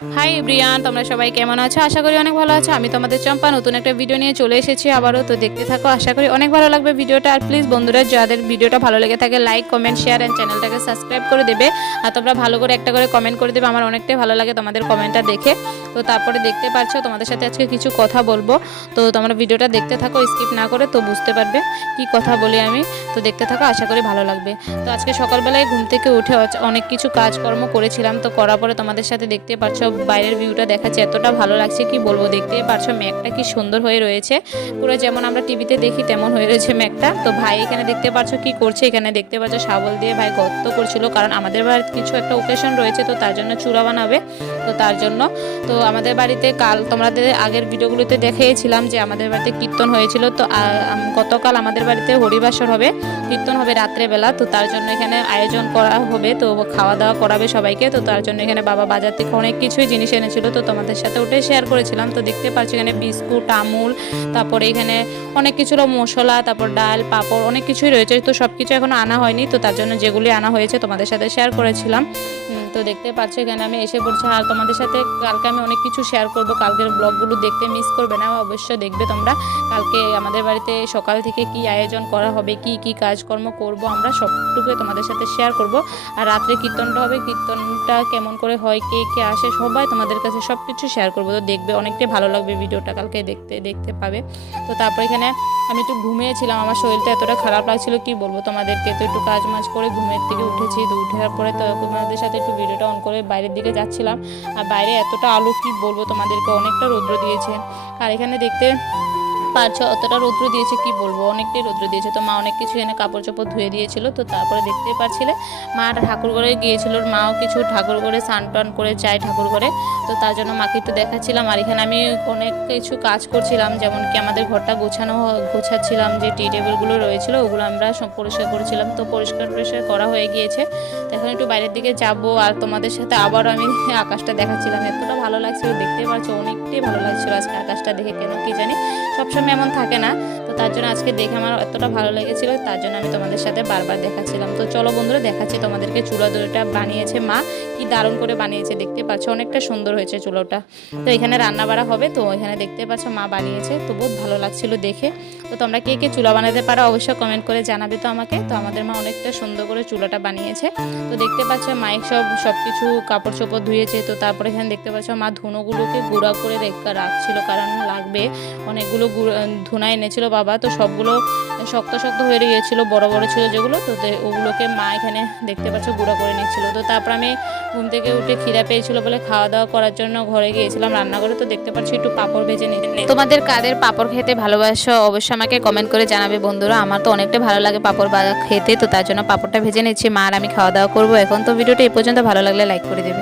Hi everyone, তোমরা সবাই কেমন আছো? আশা করি অনেক ভালো আছো। আমি তোমাদের চম্পা নতুন একটা ভিডিও নিয়ে চলে এসেছি আবারও। তো দেখতে থাকো, আশা করি অনেক ভালো লাগবে ভিডিওটা। আর প্লিজ বন্ধুরা, যাদের ভিডিওটা ভালো লেগে থাকে লাইক কমেন্ট শেয়ার অ্যান্ড চ্যানেলটাকে সাবস্ক্রাইব করে দেবে। আর তোমরা ভালো করে একটা করে কমেন্ট করে দেবে, আমার অনেকটাই ভালো লাগে তোমাদের কমেন্টটা দেখে। তো তারপরে দেখতে পাচ্ছ তোমাদের সাথে আজকে কিছু কথা বলবো। তো তোমরা ভিডিওটা দেখতে থাকো স্কিপ না করে, তো বুঝতে পারবে কি কথা বলি আমি। তো দেখতে থাকো, আশা করি ভালো লাগবে। তো আজকে সকালবেলায় ঘুম থেকে উঠে অনেক কিছু কাজকর্ম করেছিলাম। তো করার পরে তোমাদের সাথে দেখতে পাচ্ছ বাইরের ভিউটা দেখাচ্ছে, এতটা ভালো লাগছে কি বলবো। দেখতেই পারছো মেঘটা কি সুন্দর হয়ে রয়েছে, পুরো যেমন আমরা টিভিতে দেখি তেমন হয়ে রয়েছে মেঘটা। তো ভাই এখানে দেখতে পাচ্ছ কি করছে, এখানে দেখতে পাচ্ছ শাবল দিয়ে ভাই গর্ত করছিল, কারণ আমাদের বাড়িতে কিছু একটা ওকেশন রয়েছে, তো তার জন্য চূড়া বানাবে। তো তার জন্য তো আমাদের বাড়িতে কাল তোমাদের আগের ভিডিওগুলোতে দেখিয়েছিলাম যে আমাদের বাড়িতে কীর্তন হয়েছিল। তো গতকাল আমাদের বাড়িতে হরিবাসর হবে, কীর্তন হবে রাত্রেবেলা। তো তার জন্য এখানে আয়োজন করা হবে, তো খাওয়া দাওয়া করাবে সবাইকে। তো তার জন্য এখানে বাবা বাজার থেকে অনেক কিছুই জিনিস এনেছিল, তো তোমাদের সাথে ওটাই শেয়ার করেছিলাম। তো দেখতে পাচ্ছি এখানে বিস্কুট, আমুল, তারপরে এখানে অনেক কিছু মশলা, তারপর ডাল, পাঁপড়, অনেক কিছুই রয়েছে। তো সব কিছু এখনো আনা হয়নি, তো তার জন্য যেগুলি আনা হয়েছে তোমাদের সাথে শেয়ার করেছিলাম। তো দেখতে পাচ্ছ এখানে আমি এসে পড়ছি। আর তোমাদের সাথে কালকে আমি অনেক কিছু শেয়ার করব, কালকের ব্লগগুলো দেখতে মিস করবে না, অবশ্যই দেখবে তোমরা। কালকে আমাদের বাড়িতে সকাল থেকে কি আয়োজন করা হবে, কি কি কাজকর্ম করব আমরা সবটুকু তোমাদের সাথে শেয়ার করব। আর রাত্রে কীর্তনটা হবে, কীর্তনটা কেমন করে হয়, কে কে আসে, সবাই তোমাদের কাছে সব কিছু শেয়ার করবো। তো দেখবে, অনেকটাই ভালো লাগবে ভিডিওটা, কালকে দেখতে পাবে। তো তারপর এখানে আমি একটু ঘুমিয়েছিলাম, আমার শরীরটা এতটা খারাপ লাগছিল কি বলবো তোমাদেরকে। তো একটু কাজ মাজ করে ঘুমের থেকে উঠেছি। তো উঠার পরে তো তোমাদের সাথে একটু ভিডিওটা অন করে বাইরের দিকে যাচ্ছিলাম। আর বাইরে এতটা আলো কি বলবো তোমাদেরকে, অনেকটা রৌদ্র দিয়েছে। আর এখানে দেখতে পারছো অতটা রৌদ্র দিয়েছে কি বলবো, অনেকটাই রৌদ্র দিয়েছে। তো মা অনেক কিছু এনে কাপড় চোপড় ধুয়ে দিয়েছিল। তো তারপরে দেখতেই পাচ্ছিলে মা ঠাকুর ঘরে গিয়েছিল, মাও কিছু ঠাকুর ঘরে স্নান টান করে যায় ঠাকুর ঘরে। তো তার জন্য মাকে একটু দেখাচ্ছিলাম। আর এখানে আমি অনেক কিছু কাজ করছিলাম, যেমন কি আমাদের ঘরটা গোছাচ্ছিলাম, যে টি টেবিলগুলো রয়েছিল ওগুলো আমরা সব পরিষ্কার করেছিলাম। তো পরিষ্কার করা হয়ে গিয়েছে। তো এখন একটু বাইরের দিকে যাব, আর তোমাদের সাথে আবারও আমি আকাশটা দেখাচ্ছিলাম। এতটা ভালো লাগছিল, দেখতে পাচ্ছ অনেকটাই ভালো লাগছিল আজকে আকাশটা দেখে, কেন কি জানি সবসময় এমন থাকে না। তো তার জন্য আজকে দেখে আমার এতটা ভালো লেগেছিল, তার জন্য আমি তোমাদের সাথে বারবার দেখাচ্ছিলাম। তো চলো বন্ধুরা, দেখাচ্ছি তোমাদেরকে চুলা দইটা বানিয়েছে মা, কি দারুণ করে বানিয়েছে, দেখতে পাচ্ছ অনেকটা সুন্দর হয়েছে চুলাটা। তো এখানে রান্না বাড়া হবে, তো এখানে দেখতে পাচ্ছ মা বানিয়েছে, তো বহুত ভালো লাগছিল দেখে। তো তোমরা কে কে চুলা বানাতে পারো অবশ্যই কমেন্ট করে জানাবে তো আমাকে। তো আমাদের মা অনেকটা সুন্দর করে চুলাটা বানিয়েছে। তো দেখতে পাচ্ছ মায়ের সব কিছু কাপড় চোপড় ধুয়েছে। তো তারপরে এখানে দেখতে পাচ্ছ মা ধুনোগুলোকে গুঁড়া করে রাখছিল, কারণ লাগবে। অনেকগুলো ধুনা এনেছিল বাবা, তো সবগুলো শক্ত শক্ত হয়ে গিয়েছিল, বড় বড় ছিল যেগুলো। তো ওগুলোকে মা এখানে দেখতে পাচ্ছ গুঁড়া করে নিচ্ছিল। তো তারপর আমি ঘুম থেকে উঠে খিদা পেয়েছিল বলে খাওয়া দাওয়া করার জন্য ঘরে গিয়েছিলাম রান্নাঘরে। তো দেখতে পাচ্ছি একটু পাঁপড় ভেজে নিতে। তোমাদের কাদের পাঁপড় খেতে ভালোবাসো অবশ্যই আমাকে কমেন্ট করে জানাবে বন্ধুরা। আমার তো অনেকটা ভালো লাগে পাঁপড় খেতে, তো তার জন্য পাঁপড়টা ভেজে নিচ্ছি। মা আর আমি খাওয়া দাওয়া করবো এখন। তো ভিডিওটা এই পর্যন্ত ভালো লাগলে লাইক করে দেবে।